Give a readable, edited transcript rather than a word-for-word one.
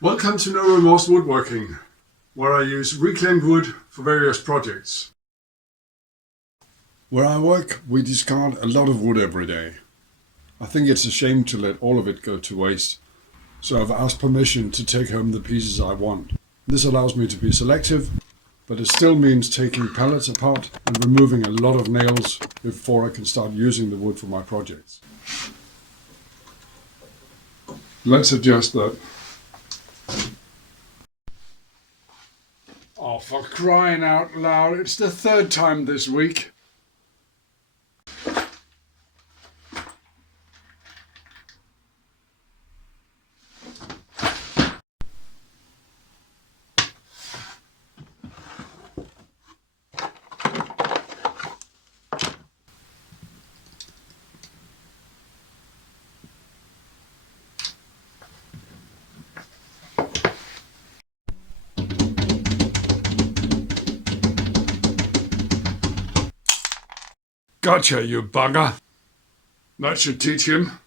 Welcome to No Remorse Woodworking, where I use reclaimed wood for various projects. Where I work, we discard a lot of wood every day. I think it's a shame to let all of it go to waste, so I've asked permission to take home the pieces I want. This allows me to be selective, but it still means taking pallets apart and removing a lot of nails before I can start using the wood for my projects. Let's adjust that. Oh, for crying out loud, it's the third time this week. Gotcha, you bugger. That should teach him.